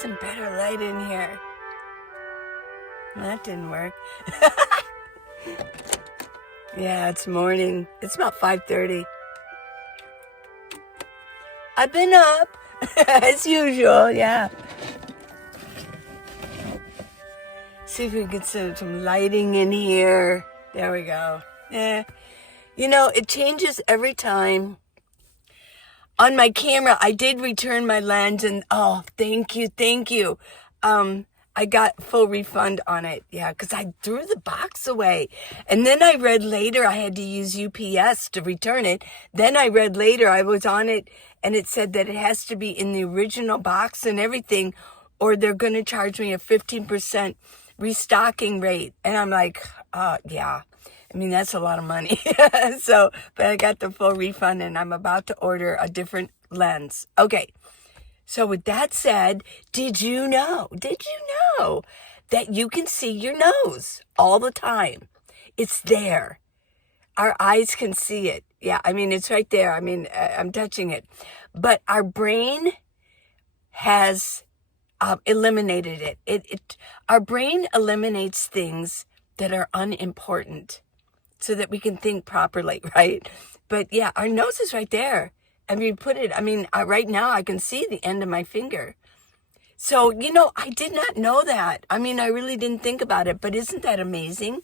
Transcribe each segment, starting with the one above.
some better light in here. That didn't work. Yeah, it's morning. It's about 5:30. I've been up, as usual, yeah. See if we can get some lighting in here. There we go. Yeah. You know, it changes every time. On my camera, I did return my lens and, oh, thank you. I got full refund on it. Yeah, because I threw the box away. And then I read later I had to use UPS to return it. Then I read later I was on it and it said that it has to be in the original box and everything, or they're going to charge me a 15% restocking rate. And I'm like, yeah. I mean, that's a lot of money. But I got the full refund and I'm about to order a different lens. Okay. So with that said, did you know that you can see your nose all the time? It's there. Our eyes can see it. Yeah, I mean, it's right there. I mean, I'm touching it. But our brain has eliminated it. Our brain eliminates things that are unimportant so that we can think properly, right? But yeah, our nose is right there. I mean, right now I can see the end of my finger. So, I did not know that. I mean, I really didn't think about it, but isn't that amazing?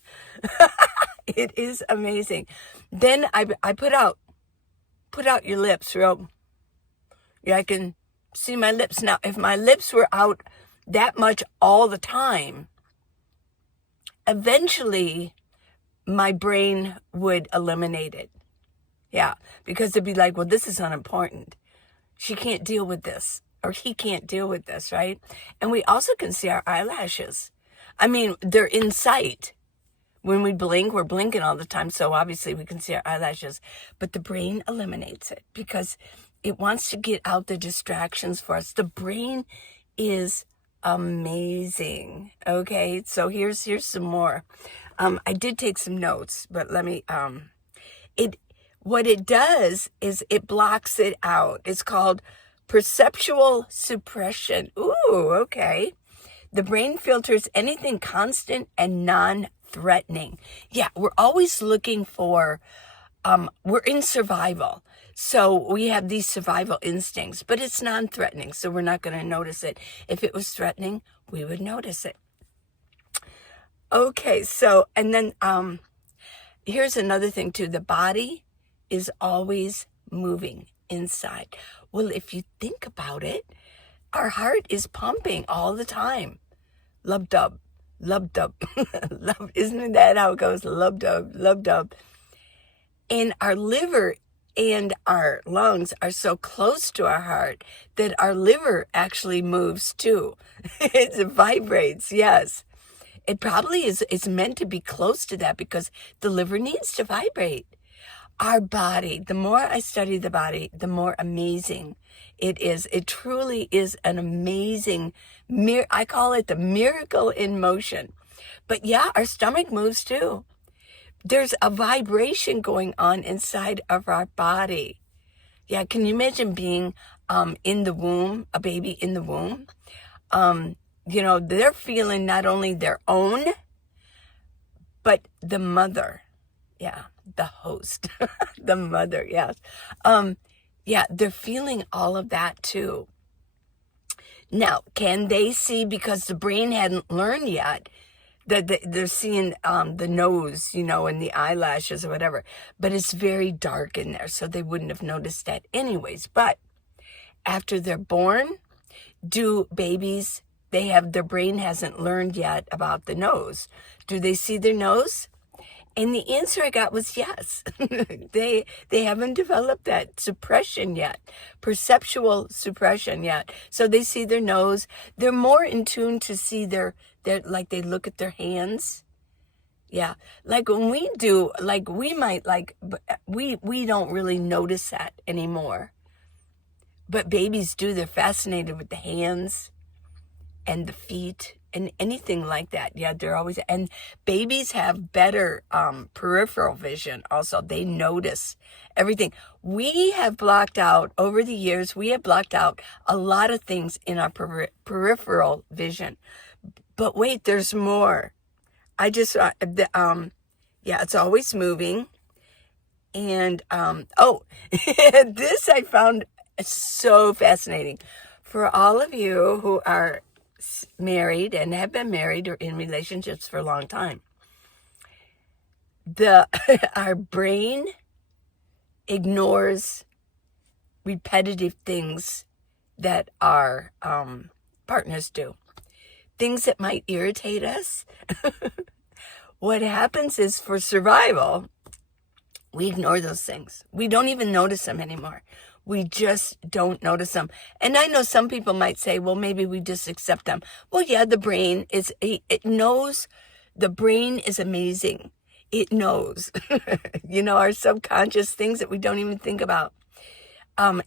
It is amazing. Then I put out your lips, real. Yeah, I can see my lips. Now, if my lips were out that much all the time, eventually my brain would eliminate it. Yeah, because it'd be like, well, this is unimportant. She can't deal with this, or he can't deal with this, right? And we also can see our eyelashes. I mean, they're in sight. When we blink, we're blinking all the time, so obviously we can see our eyelashes. But the brain eliminates it because it wants to get out the distractions for us. The brain is amazing. Okay, so here's some more. I did take some notes, but let me, what it does is it blocks it out. It's called perceptual suppression. Ooh, okay. The brain filters anything constant and non-threatening. Yeah, we're always looking for, we're in survival. So we have these survival instincts, but it's non-threatening, so we're not going to notice it. If it was threatening, we would notice it. Okay, so, and then here's another thing too. The body is always moving inside. Well, if you think about it, our heart is pumping all the time. Lub-dub, lub-dub, love. Isn't that how it goes? Lub-dub, lub-dub. And our liver and our lungs are so close to our heart that our liver actually moves too. It vibrates, yes. It probably is meant to be close to that because the liver needs to vibrate. Our body, the more I study the body, the more amazing it is. It truly is an amazing, I call it the miracle in motion. But yeah, our stomach moves too. There's a vibration going on inside of our body. Yeah, can you imagine being in the womb, a baby in the womb? They're feeling not only their own, but the mother. Yeah, the host, the mother, yes. They're feeling all of that too. Now, can they see, because the brain hadn't learned yet, that they're seeing the nose, and the eyelashes or whatever, but it's very dark in there, so they wouldn't have noticed that anyways. But after they're born, do babies, their brain hasn't learned yet about the nose. Do they see their nose? And the answer I got was yes. They haven't developed that suppression yet, perceptual suppression yet. So they see their nose. They're more in tune to see their like they look at their hands. Yeah, like when we do, like we might we don't really notice that anymore. But babies do. They're fascinated with the hands and the feet and anything like that. Yeah, they're always, and babies have better peripheral vision also. They notice everything. We have blocked out, over the years, we have blocked out a lot of things in our peripheral vision. But wait, there's more. I just, yeah, it's always moving. And, this I found so fascinating. For all of you who are married and have been married or in relationships for a long time, our brain ignores repetitive things that our partners do. Things that might irritate us. What happens is, for survival, we ignore those things. We don't even notice them anymore. We just don't notice them. And I know some people might say, well, maybe we just accept them. Well, yeah, the brain it knows. The brain is amazing. It knows, our subconscious things that we don't even think about.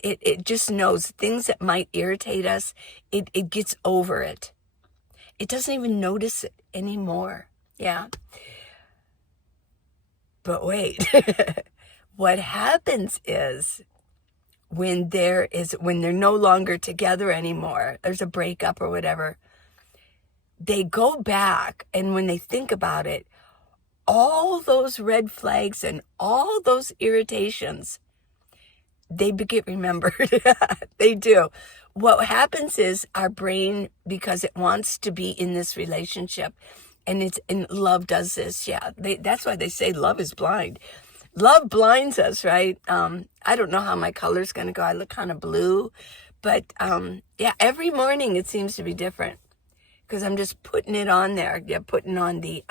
It just knows things that might irritate us. It gets over it. It doesn't even notice it anymore. Yeah. But wait, what happens is, when they're no longer together anymore, there's a breakup or whatever, they go back, and when they think about it, all those red flags and all those irritations, they get remembered. They do. What happens is, our brain, because it wants to be in this relationship, and love does this. Yeah, that's why they say love is blind. Love blinds us, right? I don't know how my color's going to go. I look kind of blue. But, yeah, every morning it seems to be different, because I'm just putting it on there. Yeah, putting on the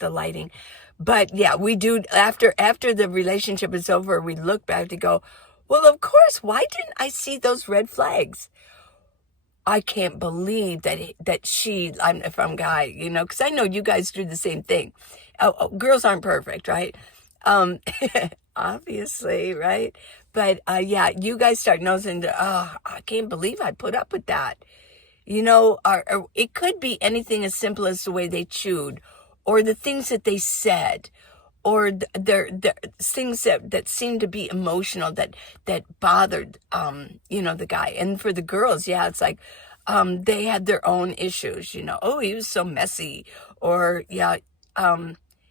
lighting. But, yeah, we do, after the relationship is over, we look back to go, well, of course, why didn't I see those red flags? I can't believe that if I'm guy, because I know you guys do the same thing. Girls aren't perfect, right? Obviously, right? But, yeah, you guys start noticing, I can't believe I put up with that. It could be anything as simple as the way they chewed, or the things that they said, or their things that seemed to be emotional, that bothered, the guy. And for the girls, yeah, it's like, they had their own issues, oh, he was so messy, or, yeah,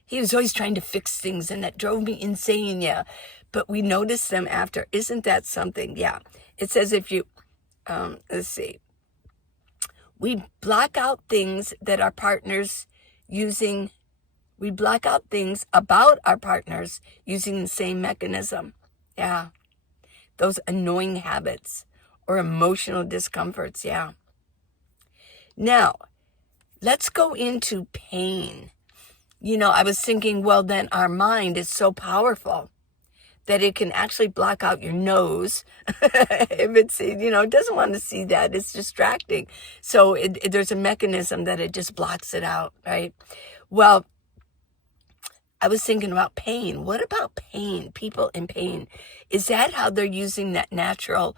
he was always trying to fix things, and that drove me insane, yeah. But we noticed them after. Isn't that something? Yeah. It says if you, let's see. We block out things that our partners using, we block out things about our partners using the same mechanism. Yeah. Those annoying habits or emotional discomforts, yeah. Now, let's go into pain. I was thinking, well, then our mind is so powerful that it can actually block out your nose. If it's, it doesn't want to see that. It's distracting. So there's a mechanism that it just blocks it out, right? Well, I was thinking about pain. What about pain? People in pain. Is that how they're using that natural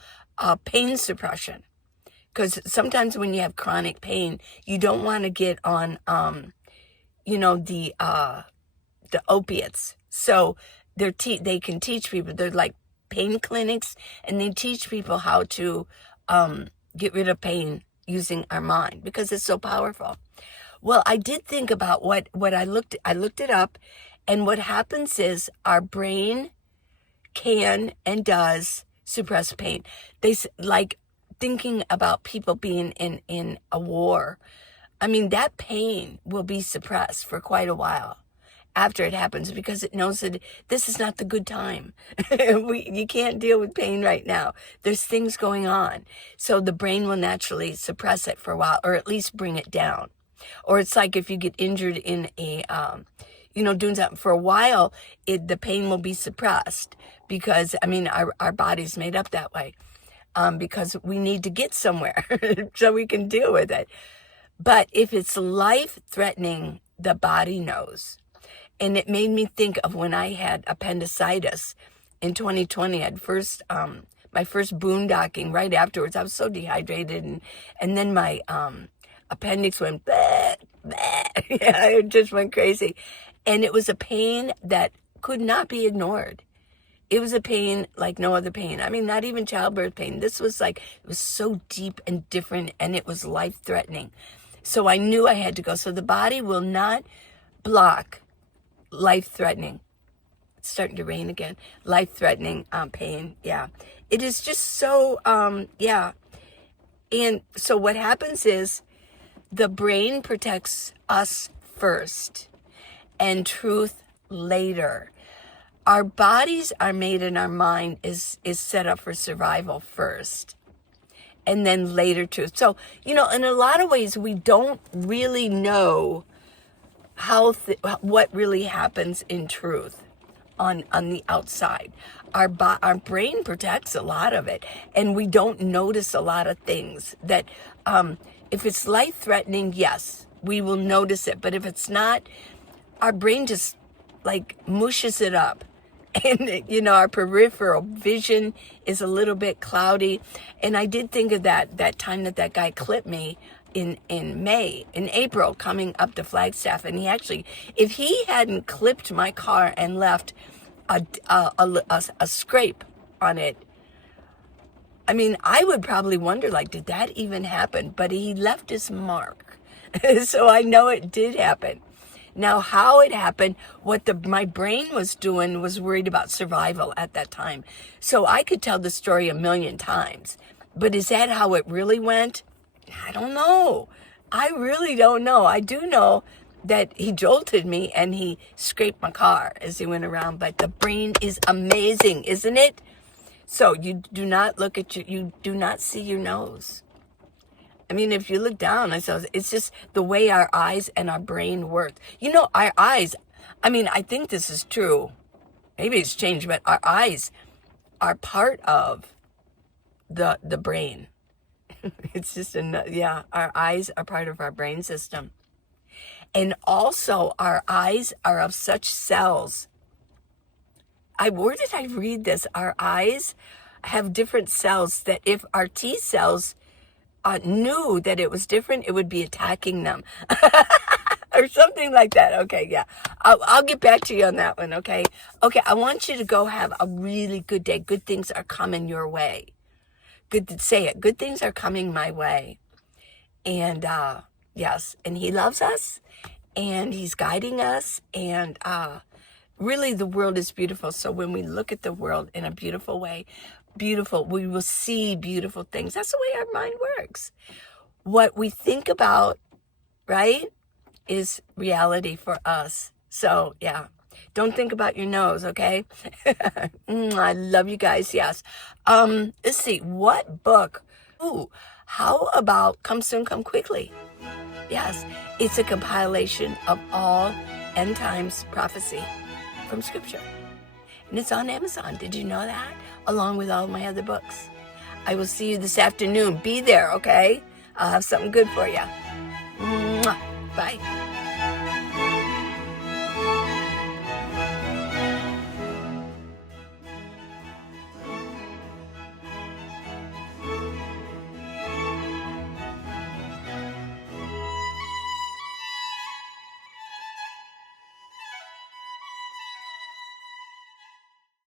pain suppression? Because sometimes when you have chronic pain, you don't want to get on, the opiates. So they can teach people. They're like pain clinics, and they teach people how to get rid of pain using our mind, because it's so powerful. Well, I did think about what I looked it up, and what happens is, our brain can and does suppress pain. They like thinking about people being in a war. I mean, that pain will be suppressed for quite a while after it happens, because it knows that this is not the good time. You can't deal with pain right now. There's things going on. So the brain will naturally suppress it for a while, or at least bring it down. Or it's like if you get injured in a, doing something for a while, the pain will be suppressed, because, our body's made up that way, because we need to get somewhere so we can deal with it. But if it's life-threatening, the body knows. And it made me think of when I had appendicitis in 2020. I had my first boondocking right afterwards. I was so dehydrated, and then my appendix went, bleh, bleh. Yeah, it just went crazy. And it was a pain that could not be ignored. It was a pain like no other pain. I mean, not even childbirth pain. This was like, it was so deep and different, and it was life-threatening. So I knew I had to go. So the body will not block life-threatening. It's starting to rain again. Life-threatening pain. Yeah. It is just so, yeah. And so what happens is the brain protects us first and truth later. Our bodies are made and our mind is set up for survival first and then later truth. So, in a lot of ways, we don't really know what really happens in truth on the outside. Our brain protects a lot of it, and we don't notice a lot of things that, if it's life-threatening, yes, we will notice it. But if it's not, our brain just like mushes it up. And, our peripheral vision is a little bit cloudy. And I did think of that time that guy clipped me in April, coming up to Flagstaff. And he actually, if he hadn't clipped my car and left a scrape on it, I mean, I would probably wonder, like, did that even happen? But he left his mark. So I know it did happen. Now, how it happened, what my brain was doing was worried about survival at that time. So I could tell the story a million times. But is that how it really went? I don't know. I really don't know. I do know that he jolted me and he scraped my car as he went around. But the brain is amazing, isn't it? So you do not look at you do not see your nose. I mean, if you look down, it's just the way our eyes and our brain work. Our eyes, I mean, I think this is true. Maybe it's changed, but our eyes are part of the brain. It's just, our eyes are part of our brain system. And also, our eyes are of such cells. Where did I read this? Our eyes have different cells that if our T cells knew that it was different, it would be attacking them. Or something like that. Okay, yeah. I'll get back to you on that one, okay? Okay, I want you to go have a really good day. Good things are coming your way. Say it. Good things are coming my way. And, yes, and he loves us, and he's guiding us, and really the world is beautiful. So when we look at the world in a beautiful way, we will see beautiful things. That's the way our mind works. What we think about, right, is reality for us. So, yeah, don't think about your nose, okay? I love you guys, yes. Let's see, what book? Ooh, how about Come Soon, Come Quickly? Yes, it's a compilation of all end times prophecy from Scripture. And it's on Amazon. Did you know that? Along with all my other books. I will see you this afternoon. Be there, okay? I'll have something good for you. Mwah. Bye.